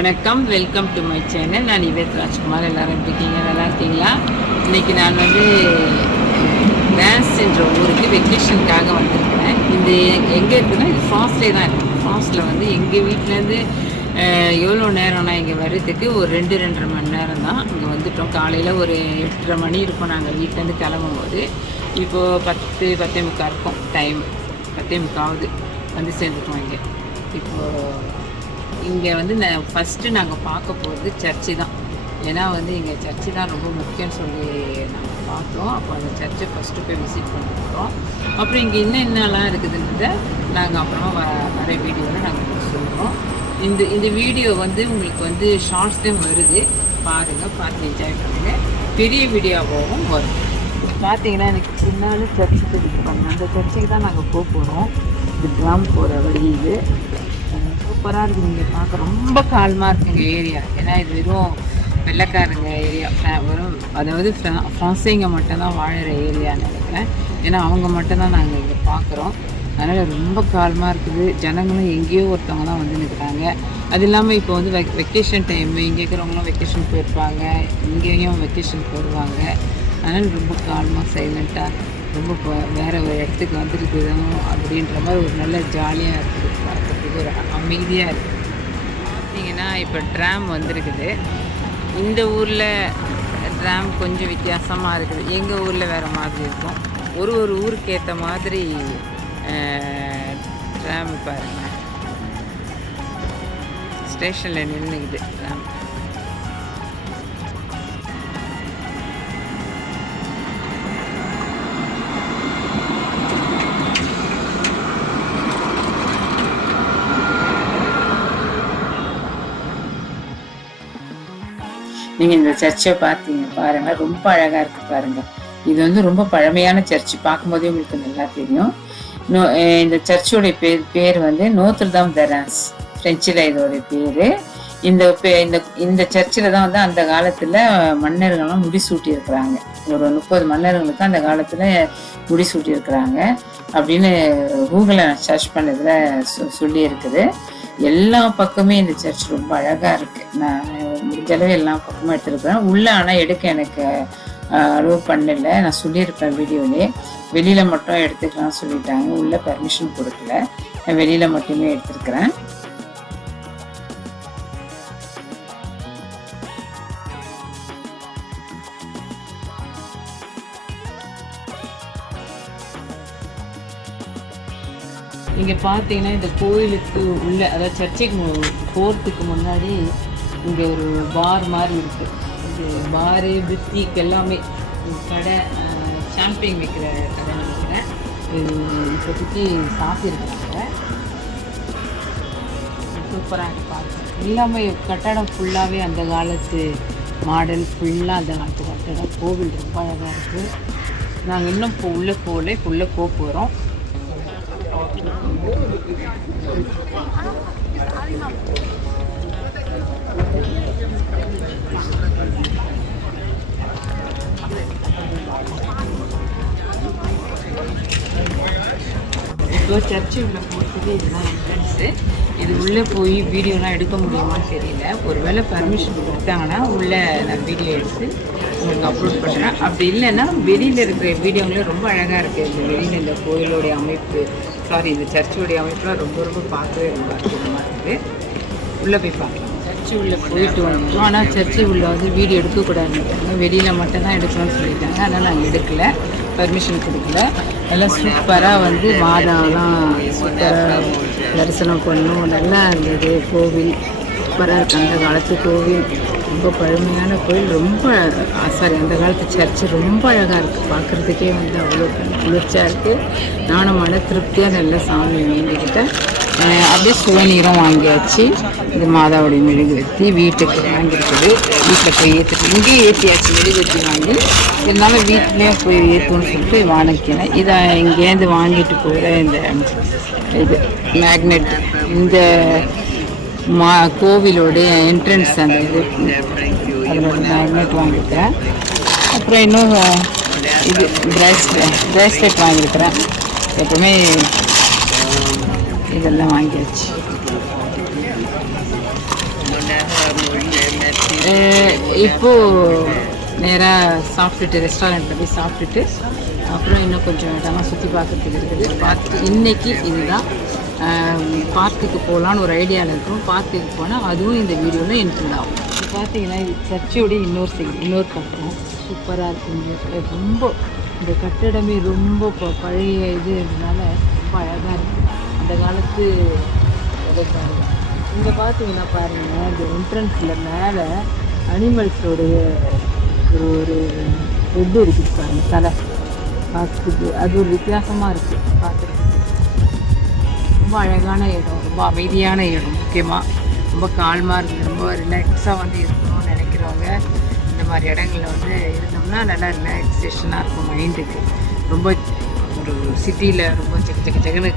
வணக்கம், welcome to my channel. நான் நிவேத் ராஜ்குமார். எல்லோரும் எப்படி இருக்கீங்க? நல்லா இருக்கீங்களா? இன்றைக்கி நான் வந்து பிரான்ஸ் என்ற ஊருக்கு வெக்கேஷனுக்காக வந்திருக்கிறேன். இது எங்கே இருக்குதுன்னா, இது ஃப்ரான்ஸ்லேயே தான் இருக்குது. ஃப்ரான்ஸில் வந்து எங்கள் வீட்டிலேருந்து எவ்வளோ நேரம்னா இங்கே வர்றதுக்கு ஒரு 2-2.5 மணி நேரம் தான். இங்கே வந்துவிட்டோம். காலையில் ஒரு 8:30 மணி இருக்கும் நாங்கள் வீட்டிலேருந்து கிளம்பும்போது. இப்போது 10-10:45 இருக்கும் டைம். 10:45 வந்து சேர்ந்துட்டோம் இங்கே. இப்போது இங்கே வந்து ஃபஸ்ட்டு நாங்கள் பார்க்க போகிறது சர்ச்சு தான். ஏன்னா வந்து இங்கே சர்ச்சு தான் ரொம்ப முக்கியம்னு சொல்லி நாங்கள் பார்த்தோம். அப்போ அந்த சர்ச்சை ஃபஸ்ட்டு போய் விசிட் பண்ண போகிறோம். அப்புறம் இங்கே என்னென்னலாம் இருக்குதுன்றத நாங்கள் அப்புறமா வர வீடியோவில் நாங்கள் சொல்கிறோம். இந்த வீடியோ வந்து உங்களுக்கு வந்து ஷார்ட்ஸ் தான் வருது, பாருங்கள், பார்த்து என்ஜாய் பண்ணுங்கள். பெரிய வீடியோவாகவும் வரும். பார்த்தீங்கன்னா எனக்கு பின்னாலும் சர்ச்சு தெரிவிப்பாங்க. அந்த சர்ச்சுக்கு தான் நாங்கள் போகிறோம். இது கிராம் போகிற வழி. இது சூப்பராக இருக்குது. நீங்கள் பார்க்க ரொம்ப கால்மாக இருக்குங்க ஏரியா. ஏன்னா இது வெறும் வெள்ளைக்காரங்க ஏரியா, வெறும் அதாவது ஃப்ரான்ஸைங்க மட்டும்தான் வாழற ஏரியான்னு நினைக்கிறேன். ஏன்னா அவங்க மட்டும்தான் நாங்கள் இங்கே பார்க்குறோம். அதனால் ரொம்ப கால்மாக இருக்குது. ஜனங்களும் எங்கேயோ ஒருத்தவங்க தான் வந்து நிற்கிறாங்க. அது இல்லாமல் இப்போ வந்து வெக்கேஷன் டைம், இங்கே இருக்கிறவங்களும் வெக்கேஷன் போயிருப்பாங்க, இங்கேயும் வெக்கேஷன் போடுவாங்க. அதனால் ரொம்ப கால்மாக சைலண்ட்டாக ரொம்ப வேறு ஒரு இடத்துக்கு வந்துருக்குதும் அப்படின்ற மாதிரி ஒரு நல்ல ஜாலியாக இருக்குது. பார்க்குறதுக்கு ஒரு அமைதியாக இருக்குது. பார்த்தீங்கன்னா இப்போ ட்ராம் வந்திருக்குது. இந்த ஊரில் ட்ராம் கொஞ்சம் வித்தியாசமாக இருக்குது. எங்கள் ஊரில் வேறு மாதிரி இருக்கும். ஒரு ஊருக்கு ஏற்ற மாதிரி ட்ராம் பாருங்கள் ஸ்டேஷனில் நின்றுக்குது ட்ராம். நீங்கள் இந்த சர்ச்சை பாருங்கள், ரொம்ப அழகாக இருக்குது பாருங்கள். இது வந்து ரொம்ப பழமையான சர்ச்சு. பார்க்கும்போதே உங்களுக்கு நல்லா தெரியும். இந்த சர்ச்சோடைய பேர் வந்து நோத்ர் தாம் தி ரேன்ஸ், ஃப்ரெஞ்சில் இதோடைய பேர். இந்த சர்ச்சில் தான் வந்து அந்த காலத்தில் மன்னர்கள்லாம் முடிசூட்டி இருக்கிறாங்க. ஒரு 30 மன்னர்களுக்கு அந்த காலத்தில் முடிசூட்டி இருக்கிறாங்க அப்படின்னு கூகுளை சர்ச் பண்ணதில் சொல்லி இருக்குது. எல்லா பக்கமே இந்த சர்ச் ரொம்ப அழகாக இருக்குது. நான் முடிஞ்சளவு எல்லா பக்கமும் எடுத்துருக்கிறேன். உள்ளே ஆனால் எடுக்க எனக்கு அலோவ் பண்ணல. நான் சொல்லியிருப்பேன் வீடியோவிலே. வெளியில் மட்டும் எடுத்துக்கலாம்னு சொல்லிட்டாங்க. உள்ளே பர்மிஷன் கொடுக்கல. நான் வெளியில் மட்டுமே எடுத்துருக்கிறேன். இங்கே பார்த்தீங்கன்னா இந்த கோயிலுக்கு உள்ள, அதாவது சர்ச்சைக்கு போகிறதுக்கு முன்னாடி இங்கே ஒரு பார் மாதிரி இருக்குது. இது பாரு, பிஸ்டிக் எல்லாமே கடை, ஷாம்பிங் வைக்கிற கடை நினைக்கிறேன். இப்போதைக்கு சாப்பிட்ருக்காங்க. சூப்பராக பார்க்க எல்லாமே கட்டடம் ஃபுல்லாகவே அந்த காலத்து மாடல், ஃபுல்லாக அந்த காலத்து கட்டடம். கோவில் ரொம்ப அழகாக இருக்குது. நாங்கள் இன்னும் உள்ளே போக போகிறோம். இப்போ சர்ச்சு உள்ளே போகிறதுக்கு இதுதான் என்ட்ரன்ஸு. இது உள்ளே போய் வீடியோலாம் எடுக்க முடியுமான்னு தெரியல. ஒருவேளை பர்மிஷன் கொடுத்தாங்கன்னா உள்ளே நான் வீடியோ எடுத்து உங்களுக்கு அப்லோட் பண்ணுறேன். அப்படி இல்லைன்னா வெளியில் இருக்கிற வீடியோங்களே ரொம்ப அழகாக இருக்குது. இந்த வெளியில் இந்த கோயிலோடைய அமைப்பு, இந்த சர்ச்சோடைய அமைப்புலாம் ரொம்ப பார்க்கவே ரொம்ப அற்புதமாக இருக்குது. உள்ளே போய் பார்க்கலாம். சர்ச்சு உள்ளே போயிட்டு வந்துட்டோம். ஆனால் சர்ச்சு உள்ளே வந்து வீடியோ எடுக்கக்கூடாதுன்னு வெளியில் மட்டும்தான் எடுக்கணும்னு சொல்லிட்டாங்க. அதனால் நாங்கள் எடுக்கலை, பர்மிஷன் கொடுக்கல. எல்லாம் சூப்பராக வந்து மாதாவெல்லாம் சூப்பராக தரிசனம் பண்ணோம். நல்லா இருந்தது கோவில். சூப்பராக இருக்குது. அந்த காலத்து கோவில் ரொம்ப பழமையான கோயில். ரொம்ப அந்த காலத்து சர்ச்சு ரொம்ப அழகாக இருக்குது. பார்க்குறதுக்கே வந்து அவ்வளோ குளிர்ச்சியாக இருக்குது. நானும் மன திருப்தியாக நல்லா சாமி வேண்டிக்கிட்டேன். அப்படியே சுவநீரம் வாங்கியாச்சு. இது மாதாவுடைய மெழுகுவர்த்தி வீட்டுக்கு வாங்கியிருக்குது. வீட்டில் போய் இங்கேயே ஏற்றியாச்சு. மெழுகுவர்த்தி வாங்கி இருந்தாலும் வீட்லேயே போய் ஏற்றுன்னு சொல்லிட்டு வாங்கிக்கிறேன். இதை இங்கேருந்து வாங்கிட்டு போகிற இது மேக்னெட், இந்த கோவிலோடைய என்ட்ரன்ஸ் அந்த இது அதோட மேக்னெட் வாங்கிக்கிறேன். அப்புறம் இன்னும் இது பிரேஸ்லெட் வாங்கியிருக்கிறேன். எப்பவுமே இதெல்லாம் வாங்கியாச்சு. இப்போது நேராக சாப்பிட்டுட்டு ரெஸ்டாரண்ட்டில் போய் சாப்பிட்டுட்டு அப்புறம் இன்னும் கொஞ்சம் இடமா சுற்றி பார்க்கறதுக்கு இருக்குது. பார்த்துட்டு இன்றைக்கி இதுதான் பார்க்குக்கு போகலான்னு ஒரு ஐடியாவில் இருக்கும். பார்க்குக்கு போனால் அதுவும் இந்த வீடியோவில் இன்க்ளூட் ஆகும். இப்போ பார்த்தீங்கன்னா இது சர்ச்சோடைய இன்னொரு பக்கம் சூப்பராக இருக்குங்க. ரொம்ப இந்த கட்டடமே ரொம்ப பழைய இதுனால ரொம்ப அழகாக இருக்குது. அந்த காலத்து பாருங்க. இங்கே பார்த்தீங்கன்னா பாருங்கள் இந்த என்ட்ரன்ஸில் மேலே அனிமல்ஸோடைய ஒரு ரெட்டு இருக்குது பாருங்க தலை பார்த்துட்டு. அது ஒரு வித்தியாசமாக இருக்குது பார்த்துட்டு. ரொம்ப அழகான இடம், ரொம்ப அமைதியான இடம். முக்கியமாக ரொம்ப கால்மாக இருக்குது, ரொம்ப ரிலாக்ஸாக வந்து இருக்கணும்னு நினைக்கிறவங்க இந்த மாதிரி இடங்களில் வந்து இருந்தோம்னா நல்லா ரிலாக்ஸேஷனாக இருக்கும் மைண்டுக்கு. ரொம்ப ஒரு சிட்டியில் ரொம்ப ஜெகன்னு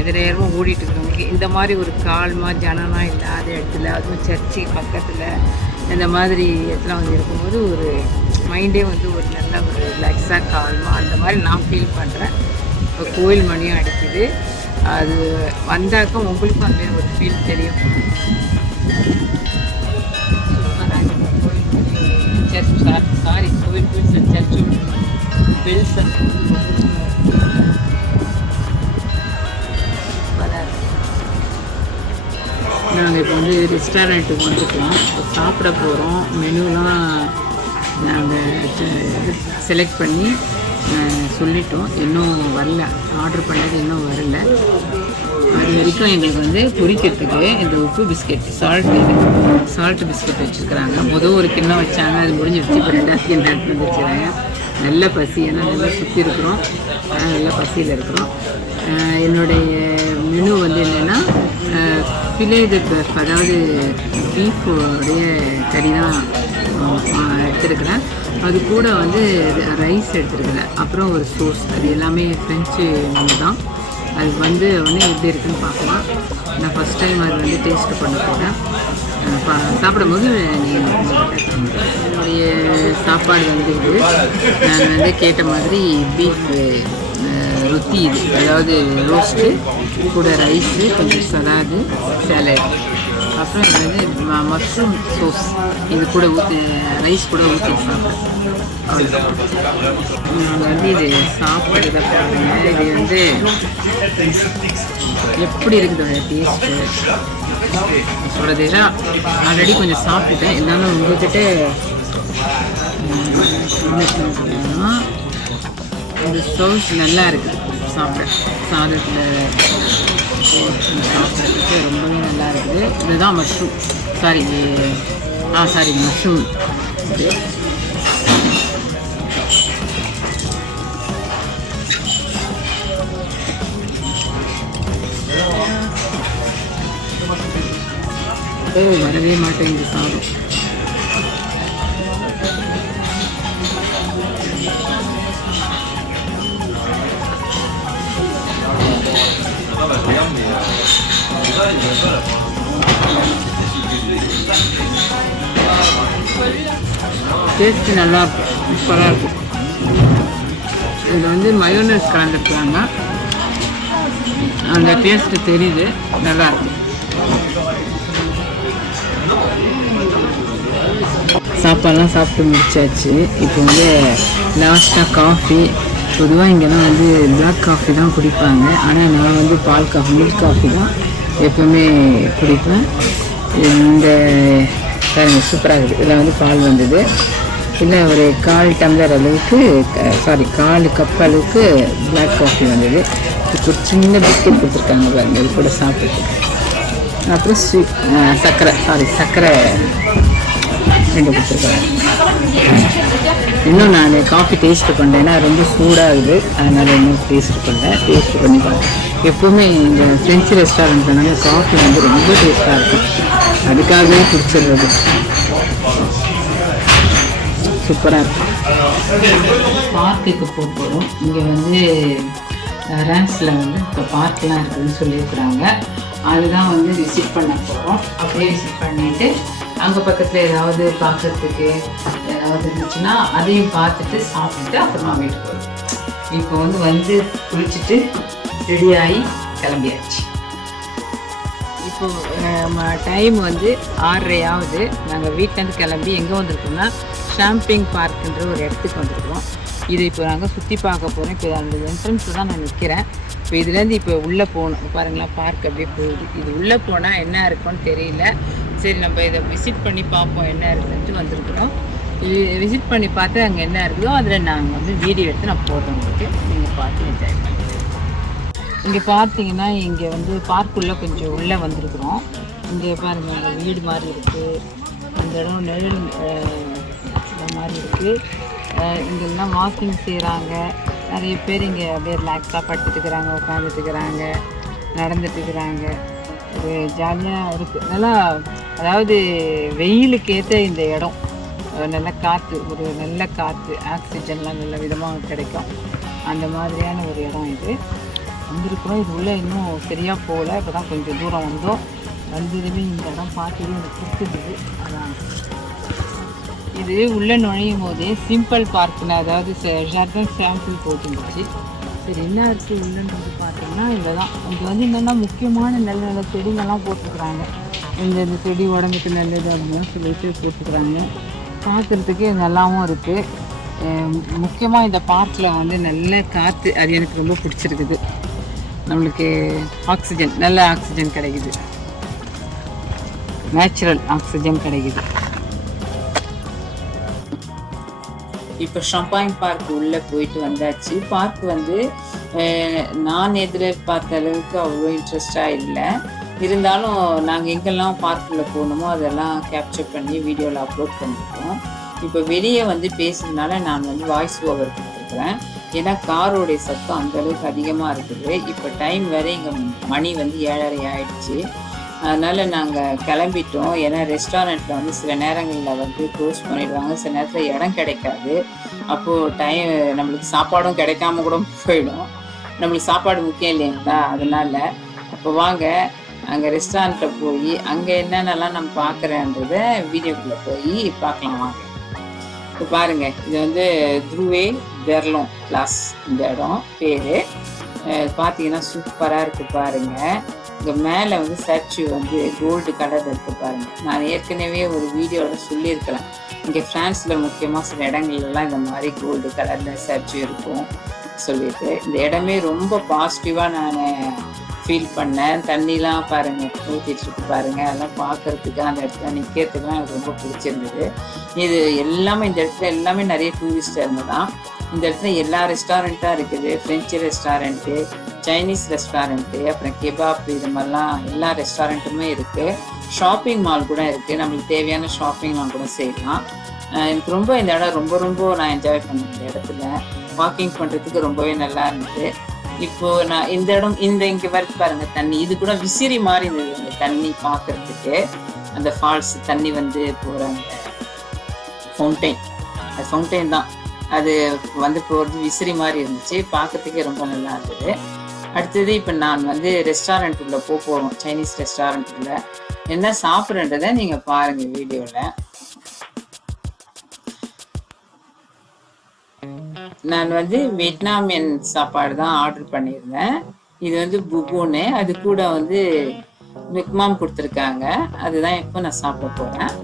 எந்த நேரமும் ஓடிட்டு இருக்கிறவங்களுக்கு இந்த மாதிரி ஒரு கால்மா ஜனனா இல்லாத இடத்துல, அதுவும் சர்ச்சு பக்கத்தில் இந்த மாதிரி இடத்துல வந்து இருக்கும்போது ஒரு மைண்டே வந்து ஒரு நல்ல ஒரு ரிலாக்ஸாக கால்மா அந்த மாதிரி நான் ஃபீல் பண்ணுறேன். இப்போ கோயில் மணியும் அடிக்குது. அது வந்தாக்க உங்களுக்கும் அந்த ஒரு ஃபீல் தெரியும். கோயில் சர்ச்சு பெல்சன் நாங்கள் இப்போ வந்து ரெஸ்டாரண்ட்டுக்கு வந்துருக்கோம். இப்போ சாப்பிட போகிறோம். மெனுலாம் நாங்கள் செலக்ட் பண்ணி சொல்லிட்டோம். இன்னும் வரல, ஆர்டர் பண்ணது இன்னும் வரல. அது வரைக்கும் எங்களுக்கு வந்து பொரிக்கிறதுக்கு இந்த உப்பு பிஸ்கெட் சால்ட் பிஸ்கெட் வச்சுருக்குறாங்க. ஒரு கிண்ணம் வச்சாங்க, அது முடிஞ்சிடுச்சு. இப்போ 2 கிண்ணம் வச்சுக்கிறாங்க. நல்ல பசி, ஏன்னா நல்லா சுற்றி இருக்கிறோம், நல்ல பசியில் இருக்கிறோம். என்னுடைய மெனு வந்து என்னென்னா ஃபிலே தி பீஃப், அதாவது பீஃபோடைய கறி தான் எடுத்துருக்கிறேன். அது கூட வந்து ரைஸ் எடுத்துருக்கிறேன். அப்புறம் ஒரு சோஸ், அது எல்லாமே ஃப்ரெஞ்சு மெனு தான். அது வந்து எப்படி இருக்குதுன்னு பார்க்கலாம். நான் ஃபஸ்ட் டைம் அது வந்து டேஸ்ட்டு பண்ண போகிறேன். சாப்பிடும்போது என்னுடைய சாப்பாடு வந்து இது நான் வந்து கேட்ட மாதிரி பீஃப் ரொட்டி, இது அதாவது ரோஸ்ட்டு கூட ரைஸு, கொஞ்சம் சலாடு, சேலட், அப்புறம் இது வந்து மஷ்ரூம் சோஸ் இது கூட ஊற்றி ரைஸ் கூட ஊற்றி சாப்பிட்றேன். நாங்கள் வந்து இது சாப்பிட்றத பாருங்கள். இது வந்து எப்படி இருக்குது டேஸ்ட்டு சொல்கிறது. தான் ஆல்ரெடி கொஞ்சம் சாப்பிட்டுட்டேன். இருந்தாலும் உங்கள்கிட்ட இந்த சோஸ் நல்லா இருக்குது. சாப்பிட சாதத்தில் சாப்பிட்றதுக்கு ரொம்பவே நல்லா இருக்குது. இதுதான் மஷ்ரூம், மஷ்ரூம். வரவே மாட்டேங்குது சாதம். டேஸ்ட்டு நல்லா இருக்கும், சூப்பராக இருக்கும். இது வந்து மயோனஸ் கலந்துருக்காங்க, அந்த டேஸ்ட்டு தெரியுது, நல்லாயிருக்கும். சாப்பாடெலாம் சாப்பிட்டு முடிச்சாச்சு. இப்போ வந்து லாஸ்ட்டாக காஃபி. பொதுவாக இங்கெல்லாம் வந்து பிளாக் காஃபி தான் குடிப்பாங்க. ஆனால் நான் வந்து பால் காஃபி, மில்க் காஃபி தான் எப்போவுமே குடிப்பேன். இந்த சூப்பராக இருக்குது. இதில் வந்து பால் வந்தது. இல்லை ஒரு 1/4 டம்ளர் அளவுக்கு, 1/4 கப் அளவுக்கு பிளாக் காஃபி வந்தது. இப்போ ஒரு சின்ன பிஸ்கெட் கொடுத்துருக்காங்க பாருங்கள், இது கூட சாப்பிட்டு. அப்புறம் சர்க்கரை 2 கொடுத்துருக்காங்க. இன்னும் நான் காஃபி டேஸ்ட்டு பண்ணேன்னா ரொம்ப சூடாகுது, அதனால் இன்னும் டேஸ்ட்டு பண்ணி பார்த்தேன். எப்போவுமே இந்த ஃப்ரெஞ்சு ரெஸ்டாரண்ட்னால காஃபி வந்து ரொம்ப டேஸ்ட்டாக இருக்கும், அதுக்காகவே குடிச்சிடுறது. சூப்பராக இருக்கும். பார்க்குக்கு போகிறோம். இங்கே வந்து ரேன்ஸில் வந்து இப்போ பார்க்கெலாம் இருக்குதுன்னு சொல்லியிருக்கிறாங்க. அதுதான் வந்து விசிட் பண்ண போகிறோம். அப்படியே விசிட் பண்ணிவிட்டு அங்கே பக்கத்தில் ஏதாவது பார்க்குறதுக்கு ஏதாவது இருந்துச்சுன்னா அதையும் பார்த்துட்டு சாப்பிட்டுட்டு அப்புறமா வீட்டுக்கு வரும். இப்போ வந்து குளிச்சுட்டு ரெடியாகி கிளம்பியாச்சு. இப்போது டைம் வந்து 6:30 ஆகுது. நாங்கள் வீட்டிலேருந்து கிளம்பி எங்கே வந்திருக்கோம்னா ஷாம்பிங் பார்க்குன்ற ஒரு இடத்துக்கு வந்திருக்கோம். இது இப்போ நாங்கள் சுற்றி பார்க்க போகிறோம். இப்போ அந்த என்ட்ரன்ஸில் தான் நான் நிற்கிறேன். இப்போ இதுலேருந்து இப்போ உள்ளே போகணும். பாருங்களா, பார்க் அப்படியே போகுது. இது உள்ளே போனால் என்ன இருக்குன்னு தெரியல. சரி, நம்ம இதை விசிட் பண்ணி பார்ப்போம் என்ன இருக்குன்ட்டு வந்திருக்கிறோம். விசிட் பண்ணி பார்த்து அங்கே என்ன இருக்குதோ அதில் நாங்கள் வந்து வீடியோ எடுத்து நான் போடுறோம் உங்களுக்கு. நீங்கள் பார்த்து என்ஜாய் பண்ணுங்கள். இங்கே பார்த்தீங்கன்னா இங்கே வந்து பார்க்குள்ளே கொஞ்சம் உள்ளே வந்திருக்கிறோம். இங்கே பாருங்கள், அங்கே வீடு மாதிரி இருக்குது. அந்த இடம் நிழல் மாதிரி இருக்குது. இங்கெல்லாம் வாக்கிங் செய்கிறாங்க. நிறைய பேர் இங்கே அப்படியே ரிலாக்ஸாக படுத்துட்டுருக்குறாங்க, உட்காந்துட்டுருக்குறாங்க, நடந்துட்டுருக்குறாங்க. ஒரு ஜாலியாக இருக்குது. நல்லா, அதாவது வெயிலுக்கு ஏற்ற இந்த இடம். நல்ல காற்று, ஒரு நல்ல காற்று, ஆக்சிஜன்லாம் நல்ல விதமாக கிடைக்கும். அந்த மாதிரியான ஒரு இடம் இது. வந்திருக்கிறோம். இது உள்ளே இன்னும் சரியாக போகல. இப்போ தான் கொஞ்சம் தூரம் வந்தோம். வந்ததுமே இந்த இடம் பார்த்துட்டு எனக்கு பிடிச்சிருக்குது. அதான் இது உள்ளே நுழையும் போதே சிம்பிள் பார்க்குன்னு, அதாவது ஜார்டன் ஷாம்பிள் போட்டுருந்துச்சு. சரி, என்ன இருக்குது உள்ளேன்னு வந்து பார்த்தோம்னா இங்கே தான். இது வந்து என்னென்னா முக்கியமான நல்ல நல்ல செடிங்கள்லாம் போட்டுருக்குறாங்க. இந்த செடி உடம்புக்கு நல்லது அப்படின்னு சொல்லிட்டு போட்டுருக்குறாங்க. பார்க்குறதுக்கு நல்லாவும் இருக்குது. முக்கியமாக இந்த பார்க்கில் வந்து நல்ல காற்று, அது எனக்கு ரொம்ப பிடிச்சிருக்குது. நம்மளுக்கு ஆக்சிஜன், நல்ல ஆக்சிஜன் கிடைக்குது, நேச்சுரல் ஆக்சிஜன் கிடைக்குது. இப்போ ஷாம்பிங் பார்க் உள்ளே போயிட்டு வந்தாச்சு. பார்க் வந்து நான் எதிர்பார்த்த அளவுக்கு அவ்வளோ இன்ட்ரெஸ்டாக இல்லை. இருந்தாலும் நாங்கள் எங்கெல்லாம் பார்க்கில் போகணுமோ அதெல்லாம் கேப்சர் பண்ணி வீடியோவில் அப்லோட் பண்ணியிருக்கோம். இப்போ வெளியே வந்து பேசுறதுனால நான் வந்து வாய்ஸ் ஓவர் கொடுத்துருக்குறேன். ஏன்னா காரோடைய சத்தம் அந்தளவுக்கு அதிகமாக இருக்குது. இப்போ டைம் வேறு இங்கே மணி வந்து 7:30 ஆகிடுச்சு. அதனால் நாங்கள் கிளம்பிட்டோம். ஏன்னா ரெஸ்டாரண்ட்டில் வந்து சில நேரங்களில் வந்து க்ளோஸ் பண்ணிடுவாங்க, சில நேரத்தில் இடம் கிடைக்காது. அப்போது நம்மளுக்கு சாப்பாடும் கிடைக்காம கூட போயிடும். நம்மளுக்கு சாப்பாடு முக்கியம் இல்லைங்களா? அதனால் அப்போ வாங்க அங்கே ரெஸ்டாரண்ட்டில் போய் அங்கே என்னென்னலாம் நம்ம பார்க்குறேன்றதை வீடியோக்குள்ளே போய் பார்க்கலாம் வாங்க. இப்போ பாருங்கள், இது வந்து த்ரூவே வெர்லோன் பிளாஸ் இந்த இடம் பேர். பார்த்தீங்கன்னா சூப்பராக இருக்குது பாருங்கள். இங்கே மேலே வந்து ஸ்டாச்சு வந்து கோல்டு கலர் இருக்குது பாருங்கள். நான் ஏற்கனவே ஒரு வீடியோவில் சொல்லியிருக்கிறேன். இங்கே ஃப்ரான்ஸில் முக்கியமாக சில இடங்கள்லாம் இந்த மாதிரி கோல்டு கலரில் ஸ்டாச்சு இருக்கும் சொல்லிட்டு. இந்த இடமே ரொம்ப பாசிட்டிவாக நான் ஃபீல் பண்ணேன். தண்ணிலாம் பாருங்கள் ஊற்றிட்டுருக்கு பாருங்கள். அதெல்லாம் பார்க்குறதுக்கு அந்த இடத்துல நிற்கிறதுக்குலாம் எனக்கு ரொம்ப பிடிச்சிருந்தது. இது எல்லாமே இந்த இடத்துல எல்லாமே நிறைய டூரிஸ்ட் இருந்ததான். இந்த இடத்துல எல்லா ரெஸ்டாரண்ட்டாக இருக்குது. ஃப்ரெஞ்சு ரெஸ்டாரண்ட்டு, சைனீஸ் ரெஸ்டாரண்ட்டு, அப்புறம் கெபாப், இது மாதிரிலாம் எல்லா ரெஸ்டாரண்ட்டுமே இருக்குது. ஷாப்பிங் மால் கூட இருக்குது. நம்மளுக்கு தேவையான ஷாப்பிங்லாம் கூட செய்யலாம். எனக்கு ரொம்ப இந்த இடம் ரொம்ப நான் என்ஜாய் பண்ணேன். இந்த இடத்துல வாக்கிங் பண்ணுறதுக்கு ரொம்பவே நல்லா இருந்தது. இப்போது நான் இந்த இடம் இங்கே வரைக்கும் பாருங்கள் தண்ணி, இது கூட விசிறி மாதிரி இருந்தது அந்த தண்ணி பார்க்குறதுக்கு. அந்த ஃபால்ஸ் தண்ணி வந்து போகிற அந்த ஃபவுண்டைன், அது ஃபவுண்டைன் தான், அது வந்து போகிறது விசிறி மாதிரி இருந்துச்சு. பார்க்கறதுக்கே ரொம்ப நல்லா இருந்தது. அடுத்தது இப்போ நான் வந்து ரெஸ்டாரண்ட் உள்ள போகிறோம். சைனீஸ் ரெஸ்டாரண்ட் உள்ள என்ன சாப்பிட்றன்றதை நீங்கள் பாருங்கள் வீடியோவில். நான் வந்து வியட்நாமியன் சாப்பாடு தான் ஆர்டர் பண்ணியிருந்தேன். இது வந்து புபூனு, அது கூட வந்து மிக்மாம் கொடுத்துருக்காங்க. அதுதான் இப்போ நான் சாப்பிட போகிறேன்.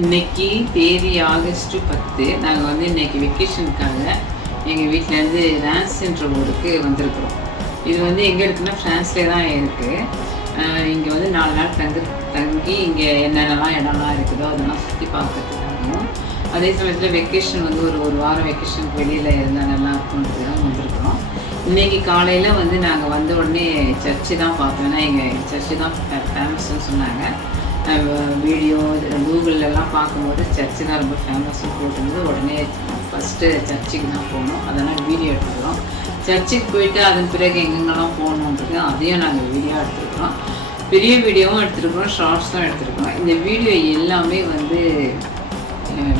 இன்னைக்கு தேதி ஆகஸ்ட் 10. நாங்கள் வந்து இன்னைக்கு வெக்கேஷனுக்காக எங்கள் வீட்டிலேருந்து ரான்ஸ்ன்ற ஊருக்கு வந்திருக்கிறோம். இது வந்து எங்கே இருக்குன்னா ஃப்ரான்ஸ்லேயே தான் இருக்குது. இங்கே வந்து 4 நாள் தங்கி இங்கே என்னென்னலாம் இடம்லாம் இருக்குதோ அதெல்லாம் சுற்றி பார்க்கறதுக்காகவும், அதே சமயத்தில் வெக்கேஷன் வந்து ஒரு வாரம் வெக்கேஷனுக்கு வெளியில் இருந்தால் நல்லா இருக்கும்ன்றது தான் வந்திருக்கிறோம். இன்றைக்கி காலையில் வந்து நாங்கள் வந்த உடனே சர்ச்சு தான் பார்த்தோம். ஏன்னா எங்கள் சர்ச்சு தான் ஃபேமஸ்ன்னு சொன்னாங்க. வீடியோ கூகுளெலாம் பார்க்கும்போது சர்ச்சு தான் ரொம்ப ஃபேமஸ்ன்னு போட்டிருந்தது. உடனே ஃபஸ்ட்டு சர்ச்சுக்கு தான் போனோம். அதெல்லாம் வீடியோ எடுத்துக்கிறோம். சர்ச்சுக்கு போயிட்டு அதன் பிறகு எங்கெங்கெல்லாம் போகணுன்றது அதையும் நாங்கள் வீடியோ எடுத்துருக்கிறோம். பெரிய வீடியோவும் எடுத்துருக்குறோம், ஷார்ட்ஸும் எடுத்துருக்கிறோம். இந்த வீடியோ எல்லாமே வந்து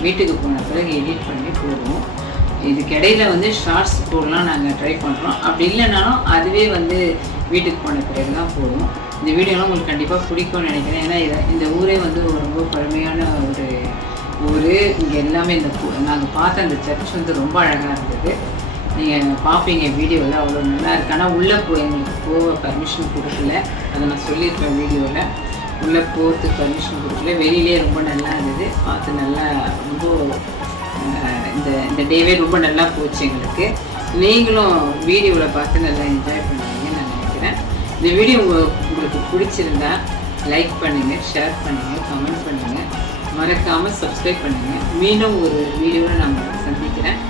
வீட்டுக்கு போன பிறகு எடிட் பண்ணி போடுவோம். இதுக்கிடையில் வந்து ஷார்ட்ஸ் போடலாம் நாங்கள் ட்ரை பண்ணுறோம். அப்படி இல்லைனாலும் அதுவே வந்து வீட்டுக்கு போன பிறகு தான் போடுவோம். இந்த வீடியோலாம் உங்களுக்கு கண்டிப்பாக பிடிக்கும்னு நினைக்கிறேன். ஏன்னா இந்த ஊரே வந்து ரொம்ப பழமையான ஒரு ஊர். இங்கே எல்லாமே இந்த நாங்கள் பார்த்த அந்த சர்ச் வந்து ரொம்ப அழகாக இருந்தது. நீங்கள் பார்ப்பீங்க வீடியோவில், அவ்வளோ நல்லா இருக்கு. ஆனால் உள்ளே எங்களுக்கு போக பர்மிஷன் கொடுக்கல. அதை நான் சொல்லியிருப்பேன் வீடியோவில். உள்ளே போகிறதுக்கு பர்மிஷன் கொடுக்கல. வெளியிலே ரொம்ப நல்லா இருந்தது. பார்த்து நல்லா ரொம்ப இந்த டேவே ரொம்ப நல்லா போச்சு எங்களுக்கு. நீங்களும் வீடியோவில் பார்த்து நல்லா என்ஜாய் பண்ணுவீங்கன்னு நான் நினைக்கிறேன். இந்த வீடியோ உங்களுக்கு பிடிச்சிருந்தா லைக் பண்ணுங்கள், ஷேர் பண்ணுங்கள், கமெண்ட் பண்ணுங்கள், மறக்காமல் சப்ஸ்கிரைப் பண்ணுங்கள். மீண்டும் ஒரு வீடியோவில் நான் சந்திக்கிறேன்.